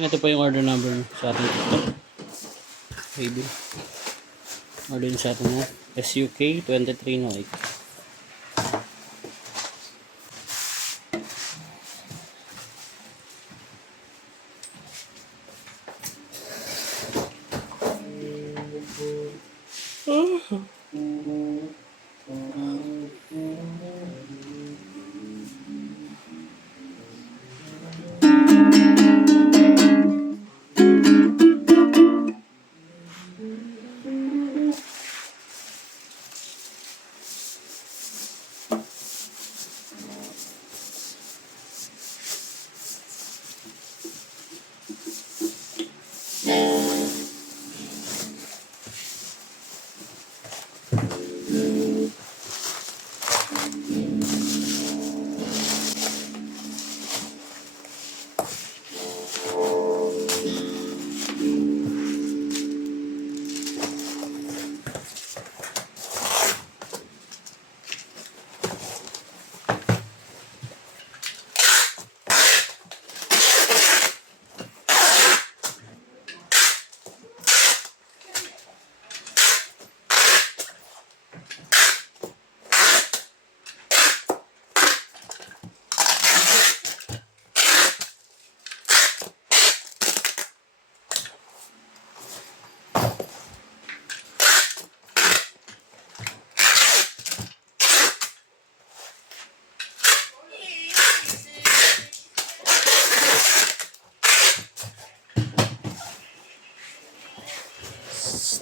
Ito po yung order number sa ating TikTok. Baby. Order sa atin na SUK 2308.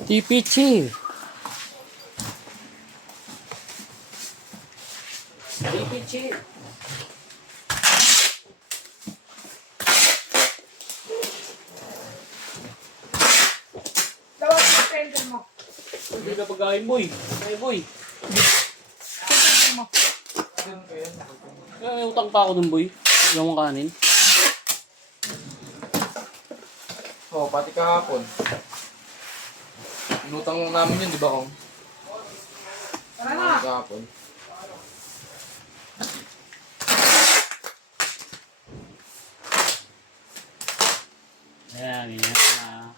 TPC. TPC. Dawag mo pender mo. Hindi ka pagkain, boy. Ay, boy. Pender mo. Utang pa ako dun, boy. Yung kanin. Oo, pati kahapon. Inutang namin yun, di ba, Kong? Tara na. Kahapon. Ayan, ganyan na.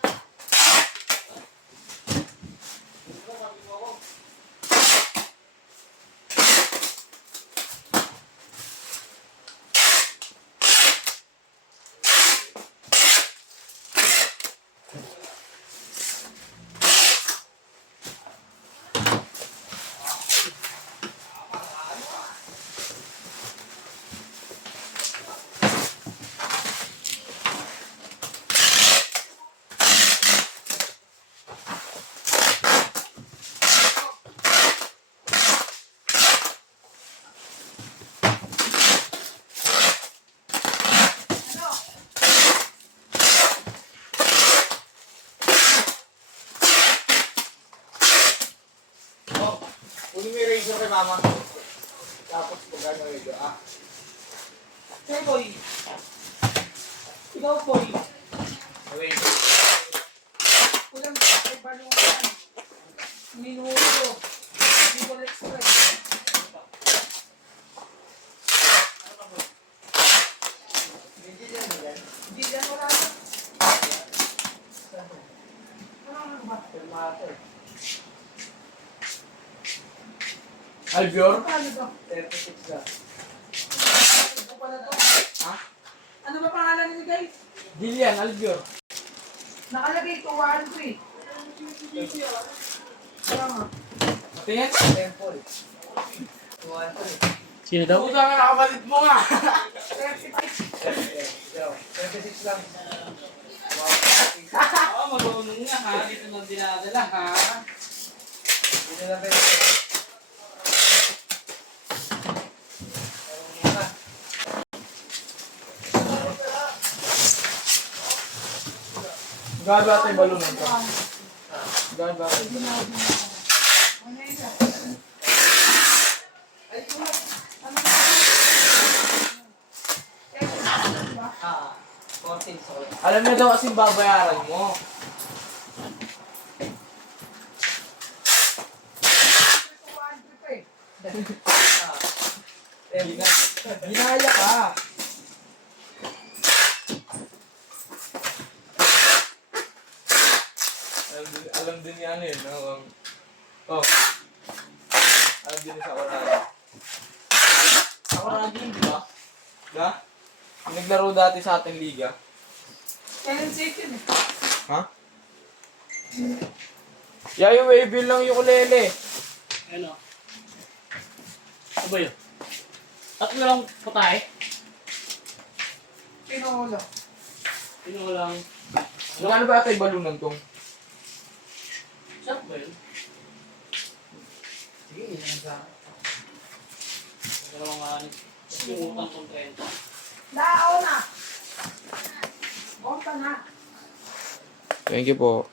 Kunin mo yung razor kay mama. Tapos pagkano yung radio. Hey, boy. Ikaw, boy. Wait. Kulang ay balungan. Minuto. Bicol Express. Hindi yan wala na. Ano ba? Albior? Ano to? 36 na. Ano pala to? Ha? Ano ba pangalan ni guys? Gillian, Albior. Nakalagay ito, 1-3. Kaya nga. Matingin? Temple. 1-3. Sino daw? Puta nga, nakabalit mo nga! 36. 36 lang. Oo, marunong nga ha. Dito lang dinadala ha. Hindi na lang Gano'n ba ito yung balon nito? Gano'n ba ito? Alam niyo daw kasing babayaran mo. Ginaya ka. Alam din niya ano yun, no? Oh. Alam din niya sa Oragi. Sa Oragi, di ba? Diba? Yung naglaro dati sa ating liga. Kailan safe yun eh. Ha? Yeah, yung wave lang yung ukulele. Ano? Ano ba yun? Tatlo lang patay. Pinulo. Sino lang? Ano ba ata yung balunan tong? Sarap ba yun? Sige, yan sa... Dalawang anis. Tapos yung utang kong 30. Dao na! Konta na. Thank you po.